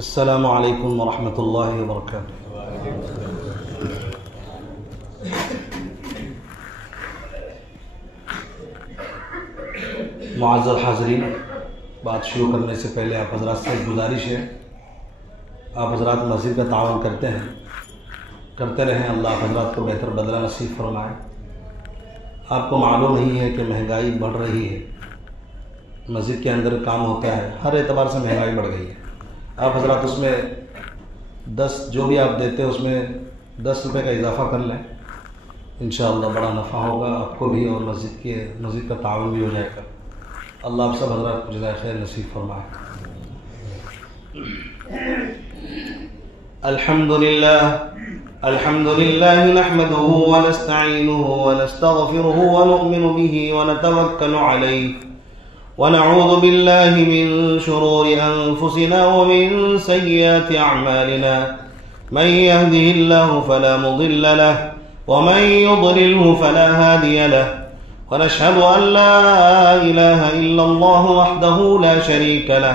السلام علیکم ورحمۃ اللہ وبرکاتہ۔ معزز حاضرین، بات شروع کرنے سے پہلے آپ حضرات سے ایک گزارش ہے، آپ حضرات مسجد کا تعاون کرتے رہیں، اللہ آپ حضرات کو بہتر بدلہ نصیب فرمائے۔ آپ کو معلوم نہیں ہے کہ مہنگائی بڑھ رہی ہے، مسجد کے اندر کام ہوتا ہے، ہر اعتبار سے مہنگائی بڑھ گئی ہے۔ آپ حضرات اس میں 10 جو بھی آپ دیتے ہیں اس میں 10 روپے کا اضافہ کر لیں، انشاءاللہ بڑا نفع ہوگا آپ کو بھی، اور مسجد کا تعاون بھی ہو جائے گا۔ اللہ آپ سب حضرات کو جزائے خیر نصیب فرمائے۔ الحمد للہ نحمده ونستعینه ونستغفره ونؤمن به ونتوکل علیہ ونعوذ بالله من شرور أنفسنا ومن سيئات أعمالنا، من يهده الله فلا مضل له ومن يضلله فلا هادي له، ونشهد أن لا إله إلا الله وحده لا شريك له،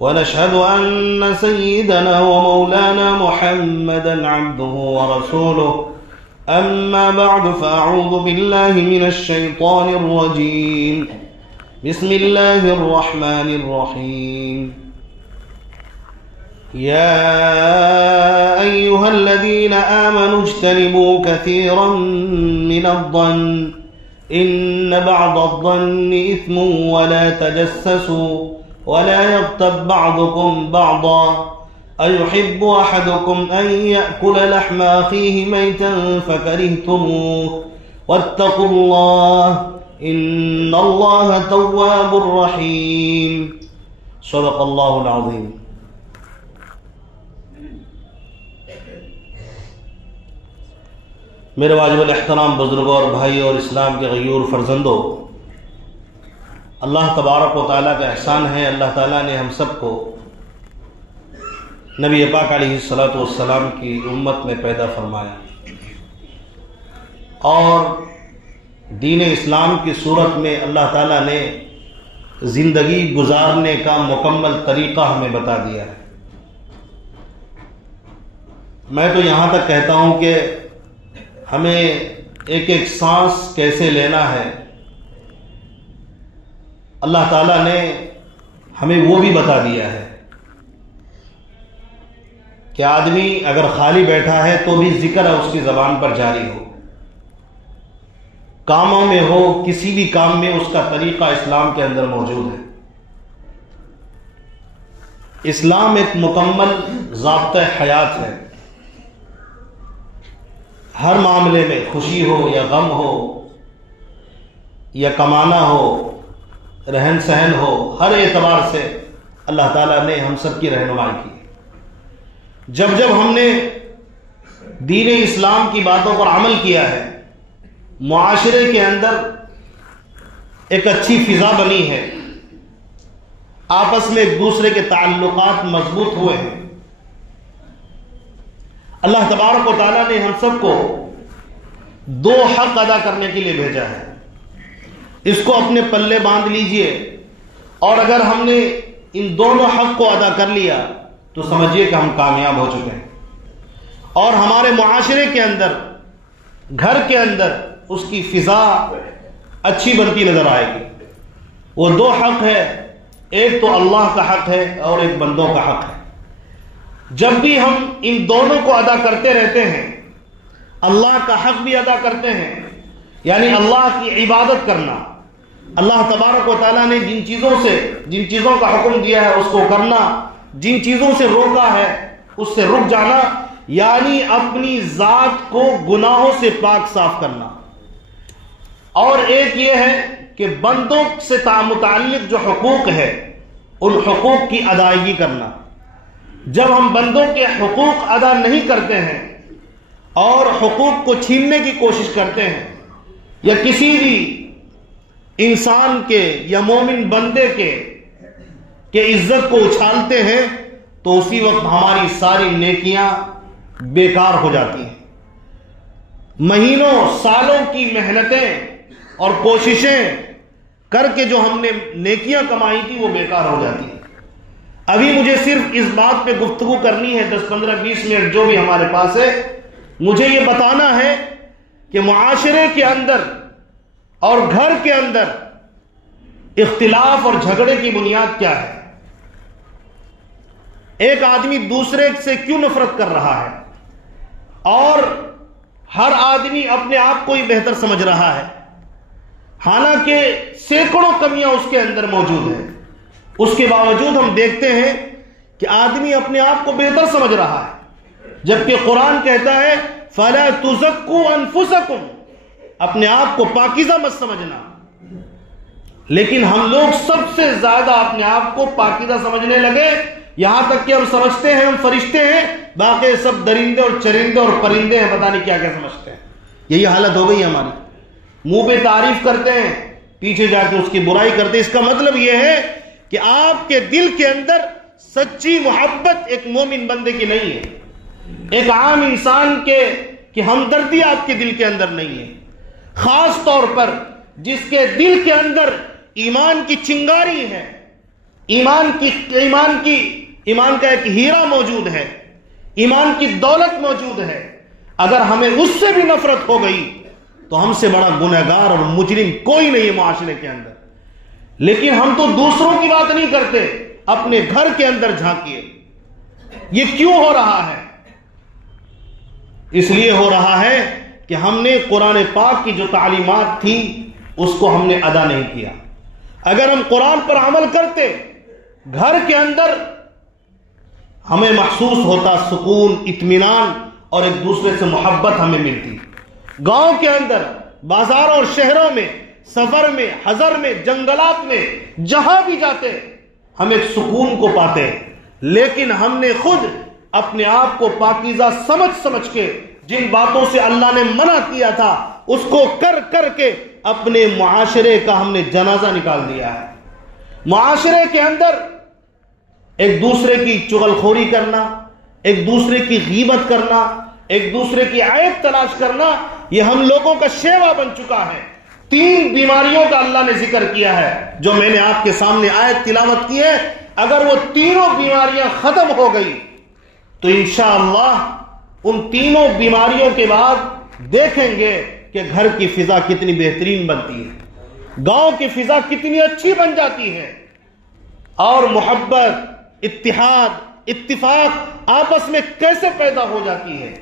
ونشهد أن سيدنا ومولانا محمدا عبده ورسوله، أما بعد فأعوذ بالله من الشيطان الرجيم، بسم الله الرحمن الرحيم، يا أيها الذين آمنوا اجتنبوا كثيرا من الظن إن بعض الظن إثم ولا تجسسوا ولا يغتب بعضكم بعضا أيحب أحدكم أن يأكل لحم أخيه ميتا فكرهتموه واتقوا الله ان اللہ تواب الرحیم، صدق اللہ العظیم۔ میرے واجب الاحترام بزرگوں اور بھائیوں اور اسلام کے غیور فرزندوں، اللہ تبارک و تعالیٰ کا احسان ہے، اللہ تعالیٰ نے ہم سب کو نبی پاک علیہ الصلوۃ والسلام کی امت میں پیدا فرمایا اور دین اسلام کی صورت میں اللہ تعالیٰ نے زندگی گزارنے کا مکمل طریقہ ہمیں بتا دیا ہے۔ میں تو یہاں تک کہتا ہوں کہ ہمیں ایک ایک سانس کیسے لینا ہے، اللہ تعالیٰ نے ہمیں وہ بھی بتا دیا ہے کہ آدمی اگر خالی بیٹھا ہے تو بھی ذکر اس کی زبان پر جاری ہو، کاموں میں ہو، کسی بھی کام میں اس کا طریقہ اسلام کے اندر موجود ہے۔ اسلام ایک مکمل ضابطۂ حیات ہے، ہر معاملے میں خوشی ہو یا غم ہو یا کمانا ہو، رہن سہن ہو، ہر اعتبار سے اللہ تعالیٰ نے ہم سب کی رہنمائی کی۔ جب ہم نے دین اسلام کی باتوں پر عمل کیا ہے، معاشرے کے اندر ایک اچھی فضا بنی ہے، آپس میں ایک دوسرے کے تعلقات مضبوط ہوئے ہیں۔ اللہ تبارک و تعالیٰ نے ہم سب کو 2 حق ادا کرنے کے لیے بھیجا ہے، اس کو اپنے پلے باندھ لیجئے، اور اگر ہم نے ان دونوں حق کو ادا کر لیا تو سمجھیے کہ ہم کامیاب ہو چکے ہیں، اور ہمارے معاشرے کے اندر، گھر کے اندر اس کی فضا اچھی بنتی نظر آئے گی۔ وہ 2 حق ہے، ایک تو اللہ کا حق ہے اور ایک بندوں کا حق ہے۔ جب بھی ہم ان دونوں کو ادا کرتے رہتے ہیں، اللہ کا حق بھی ادا کرتے ہیں، یعنی اللہ کی عبادت کرنا، اللہ تبارک و تعالیٰ نے جن چیزوں کا حکم دیا ہے اس کو کرنا، جن چیزوں سے روکا ہے اس سے رک جانا، یعنی اپنی ذات کو گناہوں سے پاک صاف کرنا۔ اور ایک یہ ہے کہ بندوں سے متعلق جو حقوق ہے ان حقوق کی ادائیگی کرنا۔ جب ہم بندوں کے حقوق ادا نہیں کرتے ہیں اور حقوق کو چھیننے کی کوشش کرتے ہیں، یا کسی بھی انسان کے یا مومن بندے کے عزت کو اچھالتے ہیں، تو اسی وقت ہماری ساری نیکیاں بیکار ہو جاتی ہیں۔ مہینوں سالوں کی محنتیں اور کوششیں کر کے جو ہم نے نیکیاں کمائی تھی وہ بیکار ہو جاتی ہیں۔ ابھی مجھے صرف اس بات پہ گفتگو کرنی ہے 10 15 20 منٹ جو بھی ہمارے پاس ہے. مجھے یہ بتانا ہے کہ معاشرے کے اندر اور گھر کے اندر اختلاف اور جھگڑے کی بنیاد کیا ہے. ایک آدمی دوسرے سے کیوں نفرت کر رہا ہے اور ہر آدمی اپنے آپ کو ہی بہتر سمجھ رہا ہے، حالانکہ سینکڑوں کمیاں اس کے اندر موجود ہیں. اس کے باوجود ہم دیکھتے ہیں کہ آدمی اپنے آپ کو بہتر سمجھ رہا ہے، جبکہ قرآن کہتا ہے فَلَا تُزَكُّوا أَنفُسَكُمْ، اپنے آپ کو پاکیزہ مت سمجھنا. لیکن ہم لوگ سب سے زیادہ اپنے آپ کو پاکیزہ سمجھنے لگے، یہاں تک کہ ہم سمجھتے ہیں ہم فرشتے ہیں، باقی سب درندے اور چرندے اور پرندے ہیں، پتہ نہیں کیا کیا سمجھتے ہیں. یہی حالت ہو گئی ہماری. منہ پہ تعریف کرتے ہیں، پیچھے جا کے اس کی برائی کرتے ہیں. اس کا مطلب یہ ہے کہ آپ کے دل کے اندر سچی محبت ایک مومن بندے کی نہیں ہے، ایک عام انسان کی ہمدردی آپ کے دل کے اندر نہیں ہے. خاص طور پر جس کے دل کے اندر ایمان کی چنگاری ہے، ایمان کا ایک ہیرا موجود ہے، ایمان کی دولت موجود ہے، اگر ہمیں اس سے بھی نفرت ہو گئی تو ہم سے بڑا گنہگار اور مجرم کوئی نہیں ہے معاشرے کے اندر. لیکن ہم تو دوسروں کی بات نہیں کرتے، اپنے گھر کے اندر جھانکیے. یہ کیوں ہو رہا ہے؟ اس لیے ہو رہا ہے کہ ہم نے قرآن پاک کی جو تعلیمات تھی اس کو ہم نے ادا نہیں کیا. اگر ہم قرآن پر عمل کرتے، گھر کے اندر ہمیں محسوس ہوتا سکون، اطمینان اور ایک دوسرے سے محبت ہمیں ملتی. گاؤں کے اندر، بازاروں اور شہروں میں، سفر میں، حضر میں، جنگلات میں، جہاں بھی جاتے ہم ایک سکون کو پاتے. لیکن ہم نے خود اپنے آپ کو پاکیزہ سمجھ کے جن باتوں سے اللہ نے منع کیا تھا اس کو کر کے اپنے معاشرے کا ہم نے جنازہ نکال دیا ہے. معاشرے کے اندر ایک دوسرے کی چغلخوری کرنا، ایک دوسرے کی غیبت کرنا، ایک دوسرے کی عیب تلاش کرنا، یہ ہم لوگوں کا شیوا بن چکا ہے. 3 بیماریوں کا اللہ نے ذکر کیا ہے جو میں نے آپ کے سامنے آیت تلاوت کی ہے. اگر وہ تینوں بیماریاں ختم ہو گئی تو انشاءاللہ ان تینوں بیماریوں کے بعد دیکھیں گے کہ گھر کی فضا کتنی بہترین بنتی ہے، گاؤں کی فضا کتنی اچھی بن جاتی ہے، اور محبت، اتحاد، اتفاق آپس میں کیسے پیدا ہو جاتی ہے.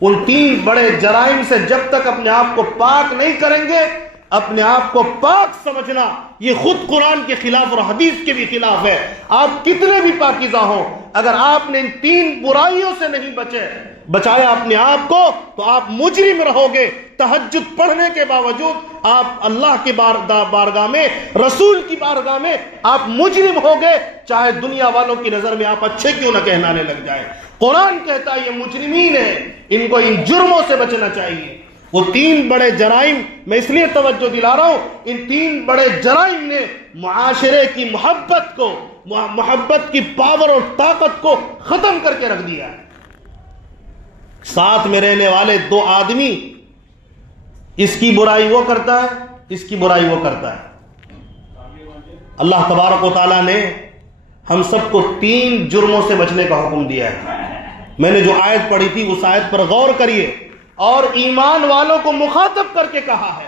ان 3 بڑے جرائم سے جب تک اپنے آپ کو پاک نہیں کریں گے، اپنے آپ کو پاک سمجھنا یہ خود قرآن کے خلاف اور حدیث کے بھی خلاف ہے. آپ کتنے بھی پاکیزہ ہوں، اگر آپ نے ان 3 برائیوں سے نہیں بچایا اپنے آپ کو تو آپ مجرم رہو گے. تہجد پڑھنے کے باوجود آپ اللہ کی بارگاہ میں، رسول کی بارگاہ میں آپ مجرم ہو گے، چاہے دنیا والوں کی نظر میں آپ اچھے کیوں نہ کہلانے لگ جائے. قرآن کہتا ہے یہ مجرمین ہیں، ان کو ان جرموں سے بچنا چاہیے. وہ 3 بڑے جرائم میں اس لیے توجہ دلا رہا ہوں، ان 3 بڑے جرائم نے معاشرے کی محبت کی پاور اور طاقت کو ختم کر کے رکھ دیا. ساتھ میں رہنے والے 2 آدمی، اس کی برائی وہ کرتا ہے، اس کی برائی وہ کرتا ہے. اللہ تبارک و تعالیٰ نے ہم سب کو 3 جرموں سے بچنے کا حکم دیا ہے. میں نے جو آیت پڑھی تھی اس آیت پر غور کریے اور ایمان والوں کو مخاطب کر کے کہا ہے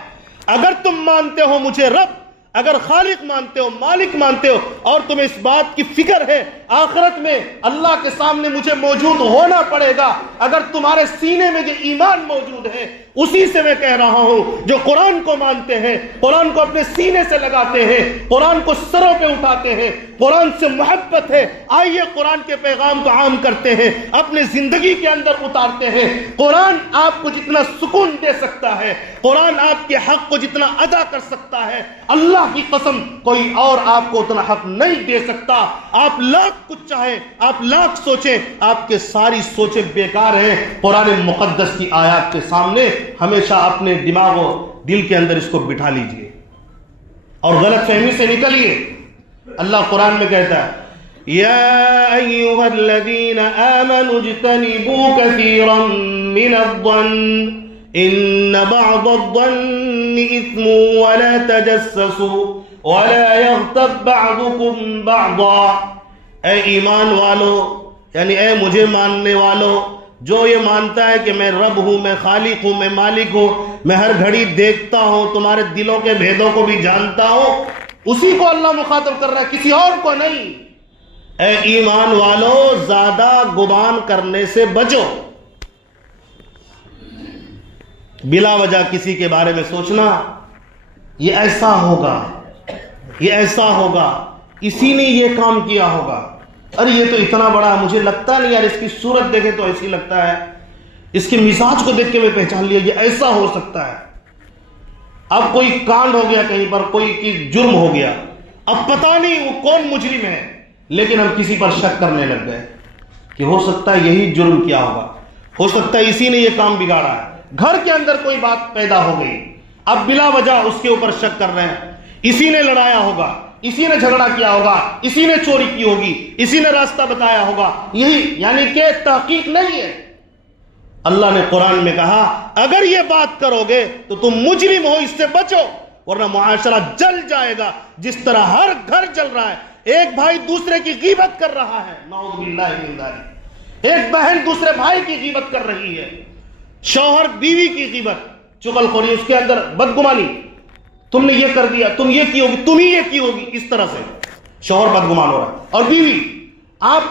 اگر تم مانتے ہو مجھے رب، اگر خالق مانتے ہو، مالک مانتے ہو، اور تمہیں اس بات کی فکر ہے آخرت میں اللہ کے سامنے مجھے موجود ہونا پڑے گا، اگر تمہارے سینے میں جو ایمان موجود ہے اسی سے میں کہہ رہا ہوں، جو قرآن کو مانتے ہیں، قرآن کو اپنے سینے سے لگاتے ہیں، قرآن کو سروں پہ اٹھاتے ہیں، قرآن سے محبت ہے، آئیے قرآن کے پیغام کو عام کرتے ہیں، اپنے زندگی کے اندر اتارتے ہیں. قرآن آپ کو جتنا سکون دے سکتا ہے، قرآن آپ کے حق کو جتنا ادا کر سکتا ہے، اللہ کی قسم کوئی اور آپ کو اتنا حق نہیں دے سکتا. آپ لاکھ کچھ چاہیں، آپ لاکھ سوچیں، آپ کے ساری سوچیں بیکار ہیں قرآن مقدس کی آیات کے سامنے. ہمیشہ اپنے دماغ و دل کے اندر اس کو بٹھا لیجئے اور غلط فہمی سے نکلیے. اللہ قرآن میں کہتا ہے یا ایھا الذین آمنوا اجتنبوا کثیرا من الظن ان بعض الظن اثم ولا تجسسوا ولا يغتب بعضكم بعضا. اے ایمان والو، یعنی اے مجھے ماننے والو، جو یہ مانتا ہے کہ میں رب ہوں، میں خالق ہوں، میں مالک ہوں، میں ہر گھڑی دیکھتا ہوں، تمہارے دلوں کے بھیدوں کو بھی جانتا ہوں، اسی کو اللہ مخاطب کر رہا ہے، کسی اور کو نہیں۔ اے ایمان والو زیادہ گمان کرنے سے بچو۔ بلا وجہ کسی کے بارے میں سوچنا، یہ ایسا ہوگا، یہ ایسا ہوگا، اسی نے یہ کام کیا ہوگا، ارے یہ تو اتنا بڑا، مجھے لگتا نہیں یار، اس کی صورت دیکھے تو ایسی لگتا ہے، اس کے مزاج کو دیکھ کے میں پہچان لیا یہ ایسا ہو سکتا ہے۔ اب کوئی کانڈ ہو گیا کہیں پر، کوئی جرم ہو گیا، اب پتہ نہیں وہ کون مجرم ہے، لیکن ہم کسی پر شک کرنے لگ گئے کہ ہو سکتا ہے یہی جرم کیا ہوگا، ہو سکتا ہے اسی نے یہ کام بگاڑا ہے۔ گھر کے اندر کوئی بات پیدا ہو گئی، اب بلا وجہ اس کے اوپر شک کر رہے ہیں، اسی نے لڑایا ہوگا، اسی نے جھگڑا کیا ہوگا، اسی نے چوری کی ہوگی، اسی نے راستہ بتایا ہوگا، یہی یعنی کہ تحقیق نہیں ہے۔ اللہ نے قرآن میں کہا اگر یہ بات کرو گے تو تم مجرم ہو، اس سے بچو، ورنہ معاشرہ جل جائے گا، جس طرح ہر گھر جل رہا ہے۔ ایک بھائی دوسرے کی غیبت کر رہا ہے، نعوذ باللہ من ذالک، ایک بہن دوسرے بھائی کی غیبت کر رہی ہے، شوہر بیوی کی غیبت، چغل خوری، اس کے اندر بدگمانی، تم نے یہ کر دیا، تم یہ کی ہوگی، تم ہی یہ کی ہوگی، اس طرح سے شوہر بدگمان ہو رہا ہے۔ اور بیوی، آپ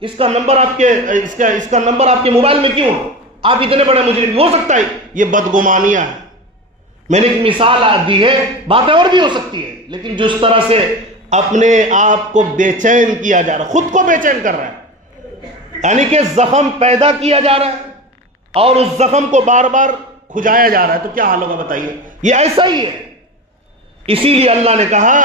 اس کا نمبر آپ کے موبائل میں کیوں؟ آپ اتنے بڑے مجرم، ہو سکتا ہے یہ بدگمانیاں ہیں۔ میں نے ایک مثال دی ہے، باتیں اور بھی ہو سکتی ہے، لیکن جس طرح سے اپنے آپ کو بے چین کیا جا رہا ہے، خود کو بے چین کر رہا ہے، یعنی کہ زخم پیدا کیا جا رہا ہے اور اس زخم کو بار بار کھجایا جا رہا ہے، تو کیا حال ہوگا بتائیے؟ یہ ایسا ہی ہے۔ اسی لیے اللہ نے کہا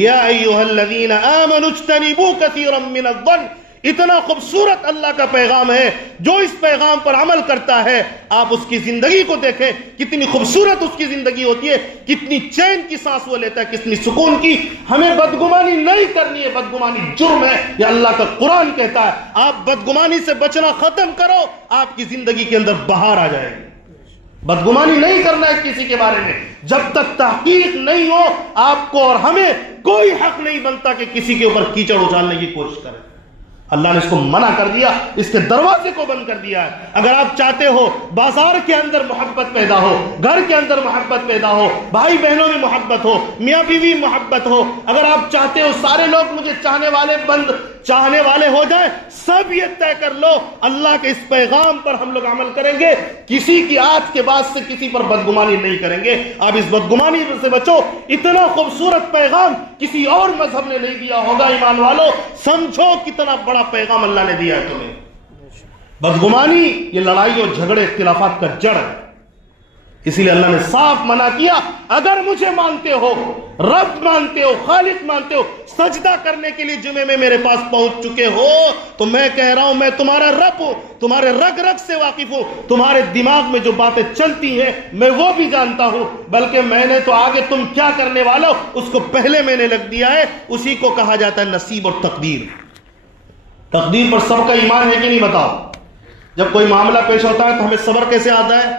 یا ایھا الذین آمنوا اجتنبوا کثیرا من الظن، اتنا خوبصورت اللہ کا پیغام ہے، جو اس پیغام پر عمل کرتا ہے آپ اس کی زندگی کو دیکھیں، کتنی خوبصورت اس کی زندگی ہوتی ہے، کتنی چین کی سانس وہ لیتا ہے، کتنی سکون کی۔ ہمیں بدگمانی نہیں کرنی ہے، بدگمانی جرم ہے، یہ اللہ کا قرآن کہتا ہے۔ آپ بدگمانی سے بچنا ختم کرو، آپ کی زندگی کے اندر بہار آ جائے گی۔ بدگمانی نہیں کرنا ہے کسی کے بارے میں، جب تک تحقیق نہیں ہو آپ کو اور ہمیں کوئی حق نہیں بنتا کہ کسی کے اوپر کیچڑ اچھالنے کی کوشش کریں۔ اللہ نے اس کو منع کر دیا، اس کے دروازے کو بند کر دیا ہے۔ اگر آپ چاہتے ہو بازار کے اندر محبت پیدا ہو، گھر کے اندر محبت پیدا ہو، بھائی بہنوں میں محبت ہو، میاں بیوی محبت ہو، اگر آپ چاہتے ہو سارے لوگ مجھے چاہنے والے ہو جائیں، سب یہ طے کر لو اللہ کے اس پیغام پر ہم لوگ عمل کریں گے، کسی کی آج کے بعد سے کسی پر بدگمانی نہیں کریں گے۔ آپ اس بدگمانی سے بچو، اتنا خوبصورت پیغام کسی اور مذہب نے نہیں دیا ہوگا۔ ایمان والو سمجھو کتنا بڑا پیغام اللہ نے دیا ہے تمہیں۔ بدگمانی یہ لڑائی اور جھگڑے اختلافات کا جڑ ہے، اسی لیے اللہ نے صاف منع کیا، اگر مجھے مانتے ہو، رب مانتے ہو، خالق مانتے ہو، سجدہ کرنے کے لیے جمعے میں میرے پاس پہنچ چکے ہو، تو میں کہہ رہا ہوں میں تمہارا رب ہوں، تمہارے رگ رگ سے واقف ہوں، تمہارے دماغ میں جو باتیں چلتی ہیں میں وہ بھی جانتا ہوں، بلکہ میں نے تو آگے تم کیا کرنے والا ہو اس کو پہلے میں نے لکھ دیا ہے۔ اسی کو کہا جاتا ہے نصیب اور تقدیر۔ تقدیر پر سب کا ایمان ہے کہ نہیں بتاؤ؟ جب کوئی معاملہ پیش ہوتا ہے تو ہمیں صبر کیسے آتا ہے؟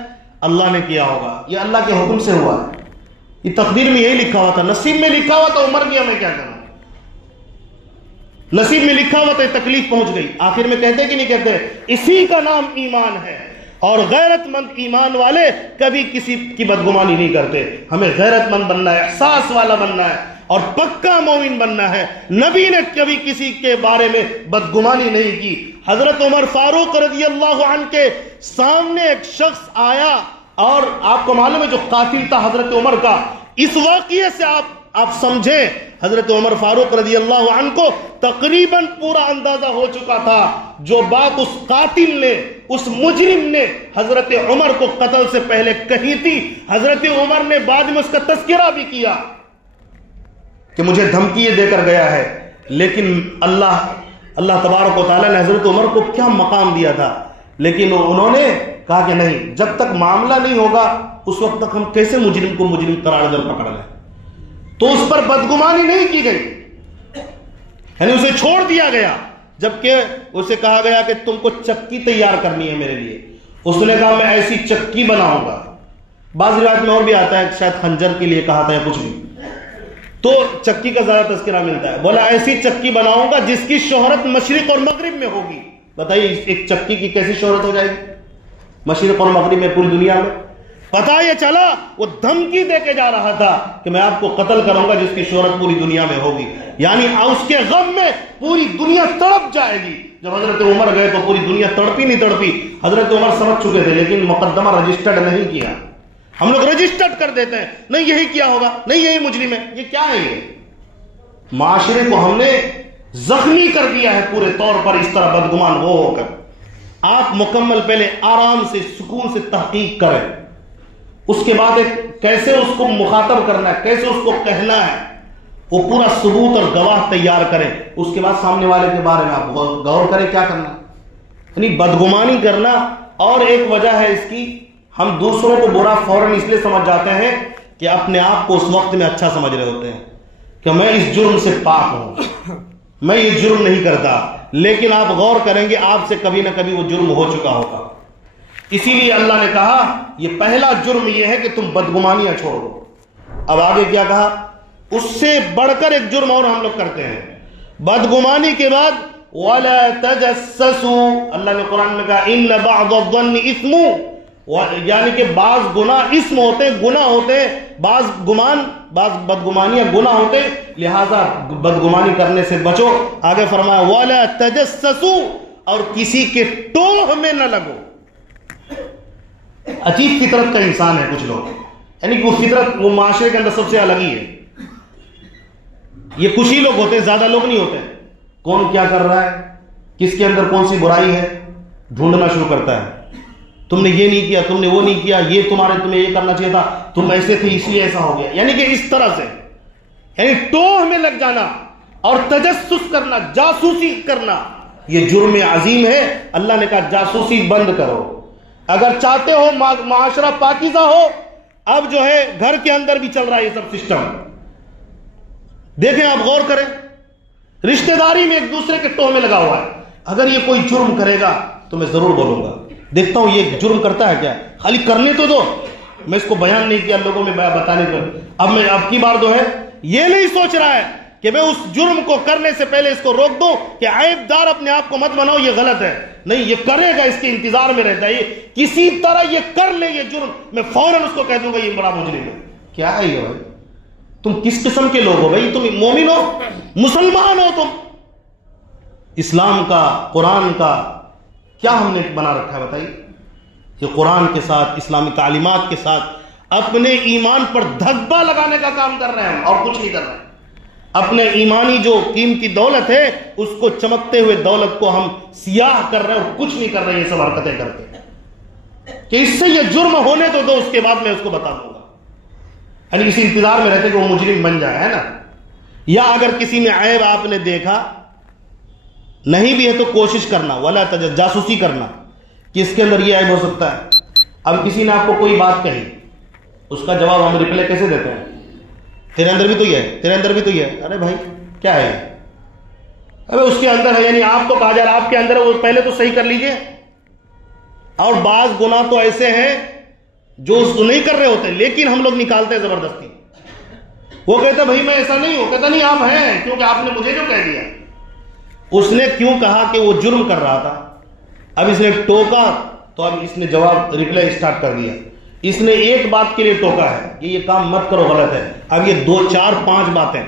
اللہ نے کیا ہوگا، یہ اللہ کے حکم سے ہوا ہے، یہ تقدیر میں یہی لکھا ہوا تھا، نصیب میں لکھا ہوا تو مر گیا میں کیا کروں، نصیب میں لکھا ہوا تو تکلیف پہنچ گئی۔ آخر میں کہتے کہ نہیں کہتے؟ اسی کا نام ایمان ہے، اور غیرت مند ایمان والے کبھی کسی کی بدگمانی نہیں کرتے۔ ہمیں غیرت مند بننا ہے، احساس والا بننا ہے اور پکا مومن بننا ہے۔ نبی نے کبھی کسی کے بارے میں بدگمانی نہیں کی۔ حضرت عمر فاروق رضی اللہ عنہ کے سامنے ایک شخص آیا، اور آپ کو معلوم ہے جو قاتل تھا حضرت عمر کا، اس واقعے سے آپ سمجھیں حضرت عمر فاروق رضی اللہ عنہ کو تقریباً پورا اندازہ ہو چکا تھا جو بات اس قاتل نے، اس مجرم نے حضرت عمر کو قتل سے پہلے کہی تھی۔ حضرت عمر نے بعد میں اس کا تذکرہ بھی کیا کہ مجھے دھمکی دے کر گیا ہے، لیکن اللہ تبارک و تعالیٰ نے حضرت عمر کو کیا مقام دیا تھا، لیکن انہوں نے کہا کہ نہیں، جب تک معاملہ نہیں ہوگا اس وقت تک ہم کیسے مجرم کو مجرم قرار دے پکڑ لیں۔ تو اس پر بدگمانی نہیں کی گئی، یعنی اسے چھوڑ دیا گیا، جبکہ اسے کہا گیا کہ تم کو چکی تیار کرنی ہے میرے لیے۔ اس نے کہا میں ایسی چکی بناؤں گا، بعض روایت میں اور بھی آتا ہے شاید خنجر کے لیے کہا تھا یا کچھ بھی، تو چکی کا زیادہ تذکرہ ملتا ہے. بولا ایسی چکی بناؤں گا جس کی شہرت مشرق اور مغرب میں ہوگی. بتائیے ایک چکی کی کیسی شہرت ہو جائے گی مشرق اور مغرب میں, پوری دنیا میں. پتہ یہ چلا وہ دھمکی دے کے جا رہا تھا کہ میں آپ کو قتل کروں گا جس کی شہرت پوری دنیا میں ہوگی. یعنی اس کے غم میں پوری دنیا تڑپ جائے گی. جب حضرت عمر گئے تو پوری دنیا تڑپی نہیں تڑپی. حضرت عمر سمجھ چکے تھے لیکن مقدمہ رجسٹرڈ نہیں کیا. ہم لوگ رجسٹرڈ کر دیتے ہیں, نہیں یہی کیا ہوگا, نہیں یہی مجرم ہے. یہ کیا ہے؟ یہ معاشرے کو ہم نے زخمی کر دیا ہے پورے طور پر اس طرح بدگمان ہو کر. آپ مکمل پہلے آرام سے سکون سے تحقیق کریں, اس کے بعد کیسے اس کو مخاطب کرنا ہے, کیسے اس کو کہنا ہے, وہ پورا ثبوت اور گواہ تیار کریں. اس کے بعد سامنے والے کے بارے میں آپ غور کریں کیا کرنا. یعنی بدگمانی کرنا. اور ایک وجہ ہے اس کی, ہم دوسروں کو برا فوراً اس لیے سمجھ جاتے ہیں کہ اپنے آپ کو اس وقت میں اچھا سمجھ رہے ہوتے ہیں کہ میں اس جرم سے پاک ہوں, میں یہ جرم نہیں کرتا. لیکن آپ غور کریں گے آپ سے کبھی نہ کبھی وہ جرم ہو چکا ہوگا. اسی لیے اللہ نے کہا یہ پہلا جرم یہ ہے کہ تم بدگمانیاں چھوڑ دو. اب آگے کیا کہا؟ اس سے بڑھ کر ایک جرم اور ہم لوگ کرتے ہیں بدگمانی کے بعد, وَلَا تَجَسَّسُوا. اللہ نے قرآن میں کہا إِنَّ بَعْضَ الظَّنِّ إِثْمٌ, یعنی کہ بعض گناہ اسم ہوتے ہیں, گناہ ہوتے ہیں, بعض بدگمانیاں گناہ ہوتے ہیں, لہذا بدگمانی کرنے سے بچو. آگے فرمایا وَلَا تَجَسَّسُوا, اور کسی کے ٹوہ میں نہ لگو. عجیب فطرت کا انسان ہے کچھ لوگ, یعنی کہ وہ فطرت وہ معاشرے کے اندر سب سے الگ ہی ہے. یہ کچھ ہی لوگ ہوتے ہیں, زیادہ لوگ نہیں ہوتے. کون کیا کر رہا ہے, کس کے اندر کون سی برائی ہے, ڈھونڈنا شروع کرتا ہے. تم نے یہ نہیں کیا, تم نے وہ نہیں کیا, یہ تمہیں یہ کرنا چاہیے تھا, تم ایسے تھے اس لیے ایسا ہو گیا. یعنی کہ اس طرح سے یعنی ٹوہ میں لگ جانا اور تجسس کرنا, جاسوسی کرنا, یہ جرم عظیم ہے. اللہ نے کہا جاسوسی بند کرو. اگر چاہتے ہو معاشرہ پاکیزہ ہو, اب جو ہے گھر کے اندر بھی چل رہا ہے یہ سب سسٹم. دیکھیں آپ غور کریں, رشتہ داری میں ایک دوسرے کے ٹوہ میں لگا ہوا ہے. اگر یہ کوئی جرم کرے گا تو میں ضرور بولوں گا, دیکھتا ہوں یہ جرم کرتا ہے کیا, خالی کرنے تو دو. میں اس کو بیان نہیں کیا لوگوں میں بتانے کو. اب کی بار جو ہے یہ نہیں سوچ رہا ہے کہ میں اس جرم کو کرنے سے پہلے اس کو روک دوں کہ عیب دار اپنے آپ کو مت بناؤ, یہ غلط ہے. نہیں, یہ کرے گا, اس کے انتظار میں رہتا ہے. یہ کسی طرح یہ کر لے یہ جرم, میں فوراً اس کو کہہ دوں گا یہ بڑا مجرم ہے. کیا ہے یہ بھائی, تم کس قسم کے لوگ ہو بھائی؟ تم مومن ہو, مسلمان ہو تم. اسلام کا, قرآن کا کیا ہم نے بنا رکھا ہے بتائیے؟ یہ قرآن کے ساتھ, اسلامی تعلیمات کے ساتھ اپنے ایمان پر دھبا لگانے کا کام کر رہے ہیں اور کچھ نہیں کر رہے ہیں. اپنے ایمانی جو قیمتی دولت ہے اس کو, چمکتے ہوئے دولت کو ہم سیاہ کر رہے ہیں اور کچھ نہیں کر رہے ہیں. یہ سب حرکتیں کرتے ہیں کہ اس سے یہ جرم ہونے تو دو, اس کے بعد میں اس کو بتا دوں گا. یعنی اسی انتظار میں رہتے کہ وہ مجرم بن جائے, ہے نا. یا اگر کسی میں عیب آپ نے دیکھا نہیں بھی ہے تو کوشش کرنا, ولا جاسوسی کرنا کہ اس کے اندر یہ عیب ہو سکتا ہے. اب کسی نے آپ کو کوئی بات کہی, اس کا جواب ہم ریپلائی کیسے دیتے ہیں؟ تیرے اندر بھی تو یہ ہے, تیرے اندر بھی تو یہ ہے. ارے بھائی کیا ہے, ابے اس کے اندر ہے, یعنی آپ کو کہا جا رہا آپ کے اندر ہے, وہ پہلے تو صحیح کر لیجئے. اور بعض گناہ تو ایسے ہیں جو اس کو نہیں کر رہے ہوتے لیکن ہم لوگ نکالتے ہیں زبردستی. وہ کہتا بھائی میں ایسا نہیں ہوں, کہتا نہیں آپ ہیں کیونکہ آپ نے مجھے جو کہہ دیا. اس نے کیوں کہا کہ وہ جرم کر رہا تھا, اب اس نے ٹوکا تو اب اس نے جواب ریپلائی اسٹارٹ کر دیا. اس نے ایک بات کے لیے ٹوکا ہے کہ یہ کام مت کرو, غلط ہے. اب یہ 2 4 5 باتیں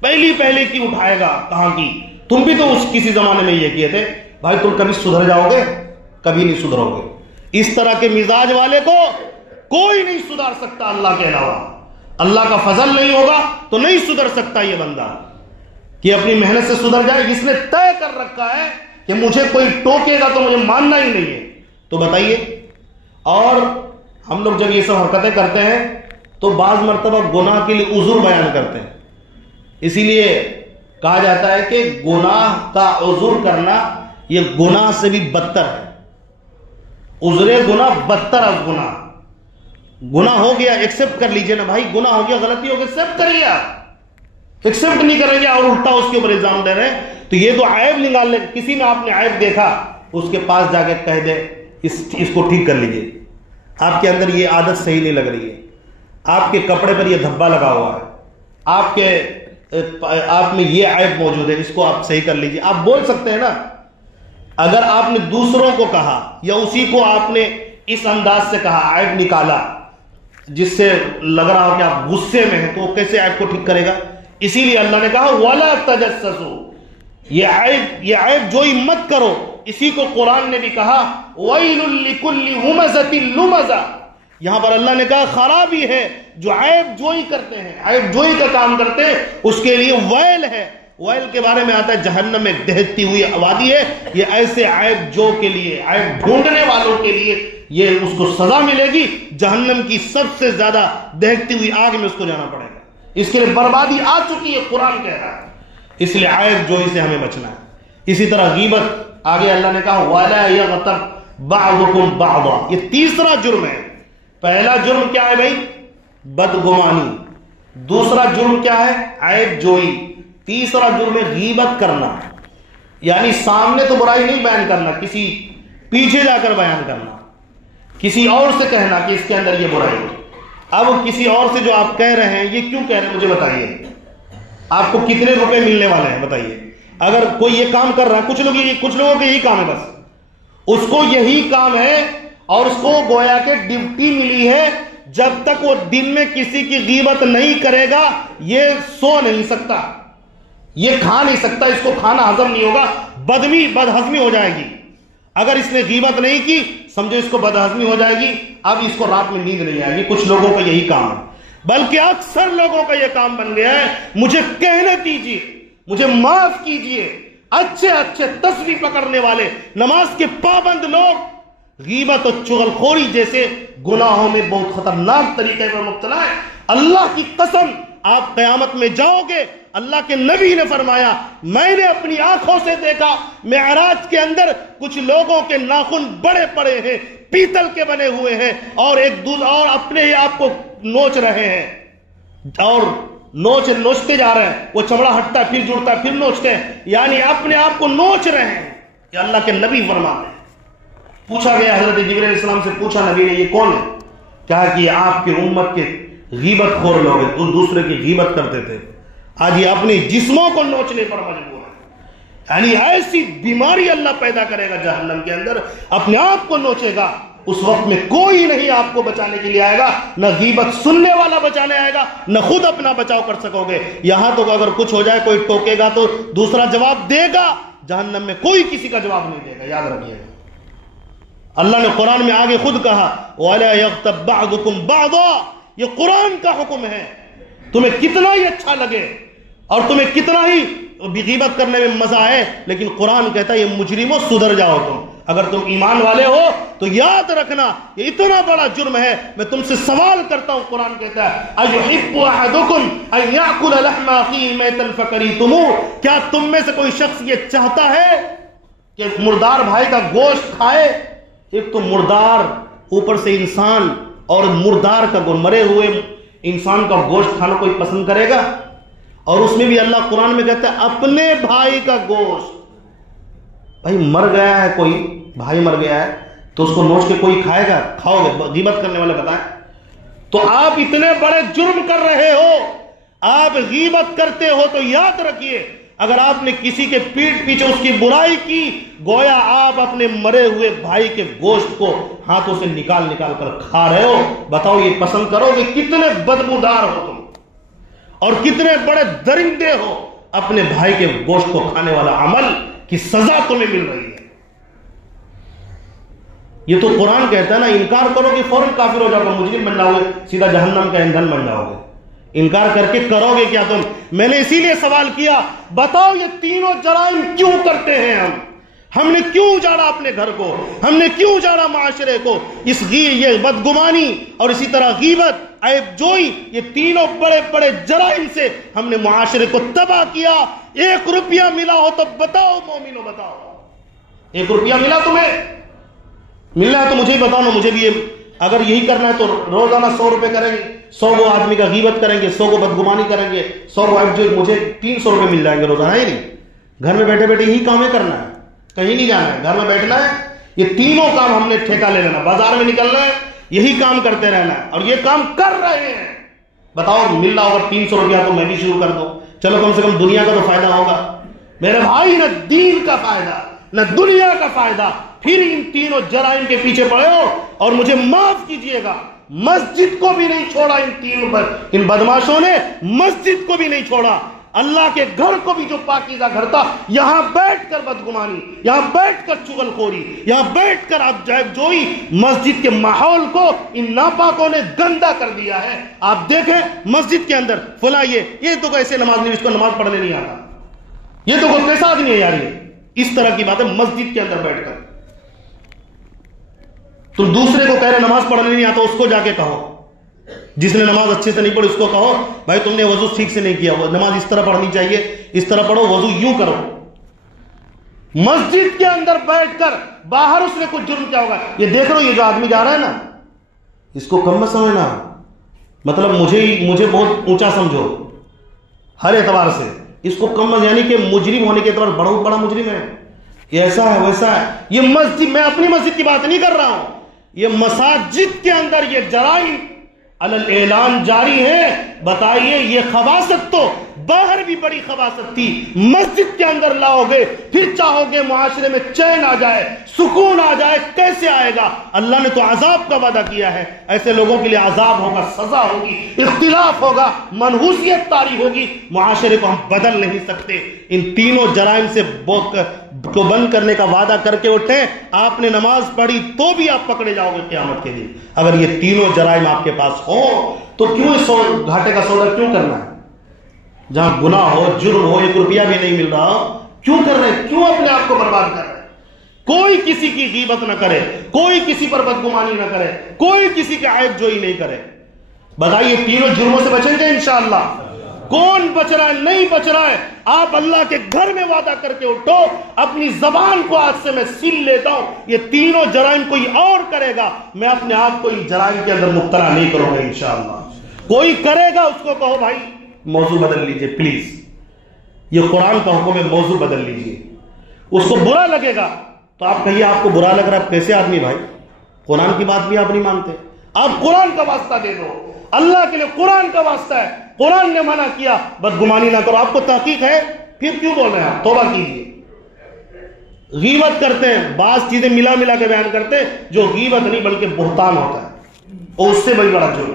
پہلی کی اٹھائے گا. کہاں کی, تم بھی تو اس کسی زمانے میں یہ کیے تھے بھائی, تم کبھی سدھر جاؤ گے, کبھی نہیں سدھرو گے. اس طرح کے مزاج والے کو کوئی نہیں سدھار سکتا اللہ کے علاوہ. اللہ کا فضل نہیں ہوگا تو نہیں سدھر سکتا یہ بندہ کہ اپنی محنت سے سدھر جائے. جس نے طے کر رکھا ہے کہ مجھے کوئی ٹوکے گا تو مجھے ماننا ہی نہیں ہے, تو بتائیے. اور ہم لوگ جب یہ سب حرکتیں کرتے ہیں تو بعض مرتبہ گناہ کے لیے عذر بیان کرتے ہیں. اسی لیے کہا جاتا ہے کہ گناہ کا عذر کرنا یہ گناہ سے بھی بدتر ہے. عذر گناہ بدتر از گناہ. گناہ ہو گیا ایکسپٹ کر لیجئے نا بھائی, گناہ ہو گیا, غلطی ہو گئی, ایکسپٹ کریے. آپ ایکسپٹ نہیں کریں گے اور الٹا اس کے اوپر الزام دے رہے ہیں تو یہ تو عیب نکال لے. کسی میں آپ نے عیب دیکھا اس کے پاس جا کے کہہ دے اس کو ٹھیک کر لیجئے. آپ کے اندر یہ عادت صحیح نہیں لگ رہی ہے, آپ کے کپڑے پر یہ دھبا لگا ہوا ہے, آپ کے آپ میں یہ عیب موجود ہے، اس کو آپ صحیح کر لیجئے. آپ بول سکتے ہیں نا. اگر آپ نے دوسروں کو کہا یا اسی کو آپ نے اس انداز سے کہا، عیب نکالا جس سے لگ رہا ہو کہ آپ غصے میں ہیں، تو وہ کیسے عیب کو ٹھیک کرے گا؟ اسی لیے اللہ نے کہا وَلَا تَجَسَّسُوا، یہ عیب جوئی مت کرو. اسی کو قرآن نے بھی کہا وَيْلٌ لِكُلِّ هُمَزَةٍ لُمَزَةٍ. یہاں پر اللہ نے کہا خرابی ہے جو عیب جوئی کرتے ہیں، عیب جوئی کا کام کرتے ہیں، اس کے لیے ویل ہے. ویل کے بارے میں آتا ہے جہنم میں دہتی ہوئی وادی ہے. یہ ایسے عیب جو کے لیے، عیب ڈھونڈنے والوں کے لیے یہ اس کو سزا ملے گی. جہنم کی سب سے زیادہ دہتی ہوئی آگ میں اس کو جانا پڑے گا. اس کے لیے بربادی آ چکی ہے، قرآن کہہ رہا ہے. اس لیے عیب جوئی سے ہمیں بچنا ہے. اسی طرح غیبت، آگے اللہ نے کہا وَلَا يَغْتَبْ بَعْضُكُمْ بَعْضًا. یہ تیسرا جرم ہے. پہلا جرم کیا ہے بھائی؟ بدگمانی. دوسرا جرم کیا ہے؟ عیب جوئی. تیسرا جرم ہے غیبت کرنا، یعنی سامنے تو برائی نہیں بیان کرنا، کسی پیچھے جا کر بیان کرنا، کسی اور سے کہنا کہ اس کے اندر یہ برائی ہے. اب کسی اور سے جو آپ کہہ رہے ہیں یہ کیوں کہہ رہے ہیں مجھے بتائیے. آپ کو کتنے روپے ملنے والے ہیں بتائیے. اگر کوئی یہ کام کر رہا ہے، کچھ لوگوں کے یہی کام ہے، بس اس کو یہی کام ہے اور اس کو گویا کہ ڈیوٹی ملی ہے. جب تک وہ دن میں کسی کی غیبت نہیں کرے گا یہ سو نہیں سکتا، یہ کھا نہیں سکتا، اس کو کھانا ہضم نہیں ہوگا، بدہضمی ہو جائے گی. اگر اس نے غیبت نہیں کی سمجھو اس کو بدہضمی ہو جائے گی، اب اس کو رات میں نیند نہیں آئے گی. کچھ لوگوں کا یہی کام ہے، بلکہ اکثر لوگوں کا یہ کام بن گیا ہے. مجھے کہنے دیجیے، مجھے معاف کیجیے، اچھے تصویر پکڑنے والے، نماز کے پابند لوگ غیبت و چغل خوری جیسے گناہوں میں بہت خطرناک طریقے پر مبتلا ہے. اللہ کی قسم آپ قیامت میں جاؤ گے، اللہ کے نبی نے فرمایا میں نے اپنی آنکھوں سے دیکھا معراج کے اندر کچھ لوگوں کے ناخن بڑے پڑے ہیں، پیتل کے بنے ہوئے ہیں، اور ایک دوسرے اور اپنے ہی آپ کو نوچ رہے ہیں، اور نوچتے جا رہے ہیں. وہ چمڑا ہٹتا ہے پھر جڑتا ہے پھر نوچتے ہیں، یعنی اپنے آپ کو نوچ رہے ہیں. یہ اللہ کے نبی فرماتے ہیں. پوچھا گیا، حضرت جبرائیل علیہ السلام سے پوچھا نبی نے یہ کون ہے؟ کہا کہ یہ آپ کی امت کے غیبت خور لوگ ہیں، اس دوسرے کی غیبت کرتے تھے. آج یہ اپنے جسموں کو نوچنے پر مجبور ہے. یعنی ایسی بیماری اللہ پیدا کرے گا جہنم کے اندر، اپنے آپ کو نوچے گا. اس وقت میں کوئی نہیں آپ کو بچانے کے لیے آئے گا، نہ غیبت سننے والا بچانے آئے گا، نہ خود اپنا بچاؤ کر سکو گے. یہاں تو اگر کچھ ہو جائے کوئی ٹوکے گا تو دوسرا جواب دے گا، جہنم میں کوئی کسی کا جواب نہیں دے گا. یاد رکھیے گا اللہ نے قرآن میں آگے خود کہا وَلَا يَغْتَبْ بَعْضُكُمْ بَعْضًا. یہ قرآن کا حکم ہے. تمہیں کتنا ہی اچھا لگے اور تمہیں کتنا ہی غیبت کرنے میں مزہ آئے، لیکن قرآن کہتا ہے یہ مجرموں سدھر جاؤ. اگر تم ایمان والے ہو تو یاد رکھنا یہ اتنا بڑا جرم ہے. میں تم سے سوال کرتا ہوں، قرآن کہتا ہے أَيُحِبُّ أَحَدُكُمْ أَن يَأْكُلَ لَحْمَ أَخِيهِ مَيْتًا فَكَرِهْتُمُوهُ. کیا تم میں سے کوئی شخص یہ چاہتا ہے کہ مردار بھائی کا گوشت کھائے؟ ایک تو مردار، اوپر سے انسان، اور مردار کا مرے ہوئے انسان کا گوشت کھانا کوئی پسند کرے گا؟ اور اس میں بھی اللہ قرآن میں کہتا ہے اپنے بھائی کا گوشت. بھائی مر گیا ہے، کوئی بھائی مر گیا ہے تو اس کو نوچ کے کوئی کھائے گا؟ کھاؤ گے؟ غیبت کرنے والے بتائیں. تو آپ اتنے بڑے جرم کر رہے ہو، آپ غیبت کرتے ہو، تو یاد رکھیے اگر آپ نے کسی کے پیٹھ پیچھے اس کی برائی کی، گویا آپ اپنے مرے ہوئے بھائی کے گوشت کو ہاتھوں سے نکال کر کھا رہے ہو. بتاؤ یہ پسند کرو گے؟ کتنے بدبودار ہو تم اور کتنے بڑے درندے ہو. اپنے بھائی کے گوشت کو کھانے والا عمل کی سزا تمہیں مل رہی ہے. یہ تو قرآن کہتا ہے نا انکار کرو گے فوراً کافر ہو جاؤ گے، مجرم بن جاؤ گے، سیدھا جہنم کا ایندھن بن جاؤ گے. انکار کر کے کرو گے کیا تم؟ میں نے اسی لیے سوال کیا، بتاؤ یہ تینوں جرائم کیوں کرتے ہیں ہم نے کیوں اجاڑا اپنے گھر کو، ہم نے کیوں اجاڑا معاشرے کو؟ یہ بدگمانی اور اسی طرح غیبت، عیب جوئی، یہ تینوں بڑے بڑے جرائم سے ہم نے معاشرے کو تباہ کیا. 1 روپیہ ملا ہو تو بتاؤ مومنو، بتاؤ 1 روپیہ ملا تمہیں؟ ملنا ہے تو مجھے ہی بتاؤ نا. مجھے بھی اگر یہی کرنا ہے تو روزانہ 100 روپے کریں گے، 100 کو آدمی کا غیبت کریں گے، 100 کو بدگمانی کریں گے، 100 کو عیب جوئی، مجھے 300 روپے مل جائیں گے روزانہ. ہے نہیں؟ گھر میں بیٹھے بیٹھے یہی کام ہے کرنا ہے، کہیں نہیں جانا ہے، گھر میں بیٹھنا ہے. یہ تینوں کام ہم نے ٹھیکہ لے لینا، بازار میں نکلنا ہے، یہی کام کرتے رہنا ہے، اور یہ کام کر رہے ہیں. بتاؤ مل رہا ہوگا 300 روپیہ تو میں بھی شروع کر دوں. چلو کم سے کم دنیا کا تو فائدہ ہوگا. میرے بھائی، نہ دین کا فائدہ نہ دنیا کا فائدہ، پھر ان تینوں جرائم کے پیچھے پڑے ہو. اور مجھے معاف کیجئے گا، مسجد کو بھی نہیں چھوڑا ان بدماشوں نے، مسجد کو بھی نہیں چھوڑا. اللہ کے گھر کو بھی جو پاکیزہ گھر تھا، یہاں بیٹھ کر بدگمانی، یہاں بیٹھ کر چغل خوری، یہاں بیٹھ کر آپ جائب جوئی، مسجد کے ماحول کو ان ناپاکوں نے گندا کر دیا ہے. آپ دیکھیں مسجد کے اندر فلاں یہ تو کیسے نماز نہیں، اس کو نماز پڑھنے نہیں آتا، یہ تو کوئی کیسا آدمی ہے یار، یہ اس طرح کی بات ہے. مسجد کے اندر بیٹھ کر تم دوسرے کو کہہ رہے نماز پڑھنے نہیں آتا، اس کو جا کے کہو. جس نے نماز اچھے سے نہیں پڑھی اس کو کہو بھائی تم نے وضو ٹھیک سے نہیں کیا، نماز اس طرح پڑھنی چاہیے، اس طرح پڑھو، وضو یوں کرو. مسجد کے اندر بیٹھ کر باہر اس نے کچھ جرم کیا ہوگا. یہ دیکھ رہو، یہ جو آدمی جا رہا ہے نا، اس کو کم مت سمجھنا، مطلب مجھے بہت اونچا سمجھو ہر اعتبار سے. اس کو کم مت، یعنی کہ مجرم ہونے کے اعتبار بہت بڑا مجرم ہے، یہ ایسا ہے ویسا ہے. یہ مسجد، میں اپنی مسجد کی بات نہیں کر رہا ہوں، یہ مساجد کے اندر یہ جرائم علل اعلان جاری ہے. بتائیے، یہ خباثت تو باہر بھی بڑی خباثت تھی، مسجد کے اندر لاؤ گے، پھر چاہو گے معاشرے میں چین آ جائے، سکون آ جائے، کیسے آئے گا؟ اللہ نے تو عذاب کا وعدہ کیا ہے. ایسے لوگوں کے لیے عذاب ہوگا، سزا ہوگی، اختلاف ہوگا، منحوسیت طاری ہوگی. معاشرے کو ہم بدل نہیں سکتے. ان تینوں جرائم سے کو بند کرنے کا وعدہ کر کے اٹھیں. آپ نے نماز پڑھی تو بھی آپ پکڑے جاؤ گے قیامت کے دن. اگر یہ تینوں جرائم آپ کے پاس ہوں تو کیوں اس گھاٹے کا سودا کیوں کرنا ہے؟ جہاں گناہ ہو، جرم ہو، 1 روپیہ بھی نہیں مل رہا، کیوں کر رہے ہیں؟ کیوں اپنے آپ کو برباد کر رہے ہیں؟ کوئی کسی کی غیبت نہ کرے، کوئی کسی پر بدگمانی نہ کرے، کوئی کسی کے عیب جوئی نہیں کرے. بتائیے تینوں جرموں سے بچیں گے انشاءاللہ؟ کون بچ رہا ہے؟ نہیں بچ رہا ہے. آپ اللہ کے گھر میں وعدہ کر کے اٹھو، اپنی زبان کو آج سے میں سیل لیتا ہوں، یہ تینوں جرائم کوئی اور کرے گا، میں اپنے آپ کو ان جرائم کے اندر مبتلا نہیں کروں گا انشاءاللہ. کوئی کرے گا اس کو کہو بھائی موضوع بدل لیجئے پلیز، یہ قرآن کا حکم ہے، موضوع بدل لیجئے. اس کو برا لگے گا تو آپ کہیے آپ کو برا لگ رہا ہے، کیسے آدمی بھائی، قرآن کی بات بھی آپ نہیں مانتے. آپ قرآن کا واسطہ دے دو، اللہ کے لیے قرآن کا واسطہ ہے، قرآن نے منع کیا بدگمانی نہ کرو. آپ کو تحقیق ہے، پھر کیوں بول رہے ہیں؟ آپ توبہ کیجیے. غیبت کرتے ہیں، بعض چیزیں ملا کے بیان کرتے ہیں جو غیبت نہیں بلکہ بہتان ہوتا ہے، اور اس سے بڑی بڑا جرم.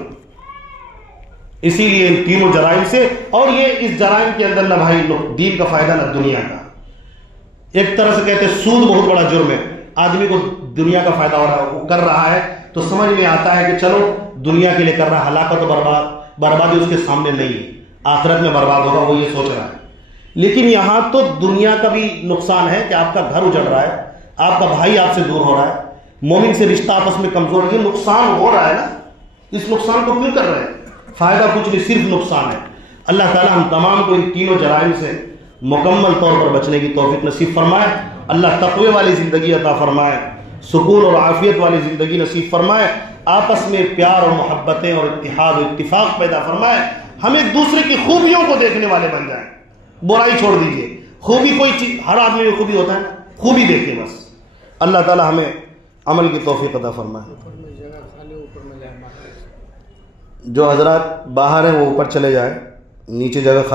اسی لیے ان تینوں جرائم سے، اور یہ اس جرائم کے اندر نہ بھائی دین کا فائدہ نہ دنیا کا. ایک طرح سے کہتے ہیں سود بہت بڑا جرم ہے. آدمی کو دنیا کا فائدہ ہو رہا ہے، وہ کر رہا ہے تو سمجھ میں آتا ہے کہ چلو دنیا کے لیے کر رہا ہے، ہلاکت و بربادی اس کے سامنے نہیں ہے، آخرت میں برباد ہوگا، وہ یہ سوچ رہا ہے. لیکن یہاں تو دنیا کا بھی نقصان ہے کہ آپ کا گھر اجڑ رہا ہے، آپ کا بھائی آپ سے دور ہو رہا ہے، مومن سے رشتہ آپس میں کمزور ہے. یہ نقصان ہو رہا ہے نا، اس نقصان کو کیوں کر رہے ہیں؟ فائدہ کچھ نہیں، صرف نقصان ہے. اللہ تعالی ہم تمام کو ان تینوں جرائم سے مکمل طور پر بچنے کی توفیق نصیب فرمائے. اللہ تقوی والی زندگی عطا فرمائے، سکون اور عافیت والی زندگی نصیب فرمائے. آپس میں پیار اور محبتیں اور اتحاد و اتفاق پیدا فرمائے. ہم ایک دوسرے کی خوبیوں کو دیکھنے والے بن جائیں. برائی چھوڑ دیجئے، خوبی کوئی چیز، ہر آدمی میں خوبی ہوتا ہے نا، خوبی دیکھیں بس. اللہ تعالی ہمیں عمل کی توفیق عطا فرمائے. جو حضرات باہر ہیں وہ اوپر چلے جائیں، نیچے جگہ خالی